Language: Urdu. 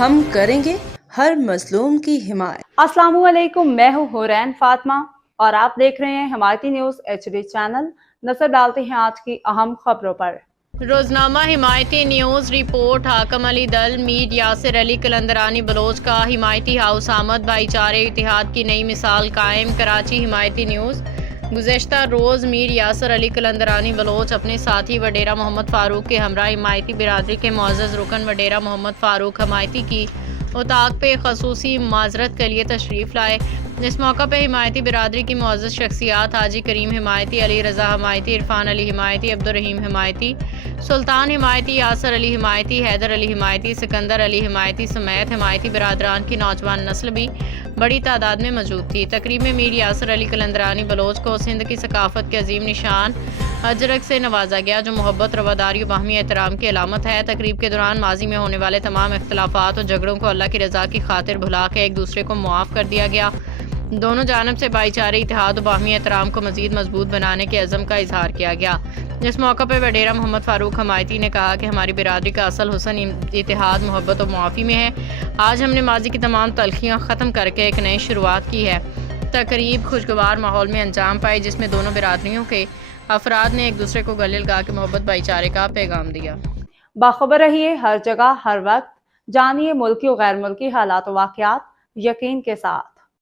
ہم کریں گے ہر مظلوم کی حمایت۔ السلام علیکم، میں ہوں حورین فاطمہ اور آپ دیکھ رہے ہیں حمایتی نیوز HD چینل۔ نظر ڈالتے ہیں آج کی اہم خبروں پر۔ روزنامہ حمایتی نیوز رپورٹ۔ حاکم علی دل میر یاسر علی قلندرانی بلوچ کا حمایتی ہاؤس آمد، بھائی چارے اتحاد کی نئی مثال قائم۔ کراچی۔ حمایتی نیوز۔ گزشتہ روز میر یاسر علی قلندرانی بلوچ اپنے ساتھی وڈیرہ محمد فاروق کے ہمراہ حمایتی برادری کے معزز رکن وڈیرہ محمد فاروق حمایتی کی اتاق پہ خصوصی معذرت کے لیے تشریف لائے۔ اس موقع پہ حمایتی برادری کی معزز شخصیات حاجی کریم حمایتی، علی رضا حمایتی، عرفان علی حمایتی، عبدالرحیم حمایتی، سلطان حمایتی، یاسر علی حمایتی، حیدر علی حمایتی، سکندر علی حمایتی سمیت حمایتی برادران کی نوجوان نسل بھی بڑی تعداد میں موجود تھی۔ تقریب میں میر یاسر علی قلندرانی بلوچ کو سندھ کی ثقافت کے عظیم نشان اجرک سے نوازا گیا، جو محبت، رواداری و باہمی احترام کی علامت ہے۔ تقریب کے دوران ماضی میں ہونے والے تمام اختلافات اور جھگڑوں کو اللہ کی رضا کی خاطر بھلا کے ایک دوسرے کو معاف کر دیا گیا۔ دونوں جانب سے بھائی چارے، اتحاد و باہمی احترام کو مزید مضبوط بنانے کے عزم کا اظہار کیا گیا۔ اس موقع پہ وڈیرہ محمد فاروق حمایتی نے کہا کہ ہماری برادری کا اصل حسن اتحاد، محبت و معافی میں ہے۔ آج ہم نے ماضی کی تمام تلخیاں ختم کر کے ایک نئی شروعات کی ہے۔ تقریب خوشگوار ماحول میں انجام پائی، جس میں دونوں برادریوں کے افراد نے ایک دوسرے کو گلے لگا کے محبت بھائی چارے کا پیغام دیا۔ باخبر رہیے ہر جگہ ہر وقت، جانیے ملکی و غیر ملکی حالات و واقعات یقین کے ساتھ۔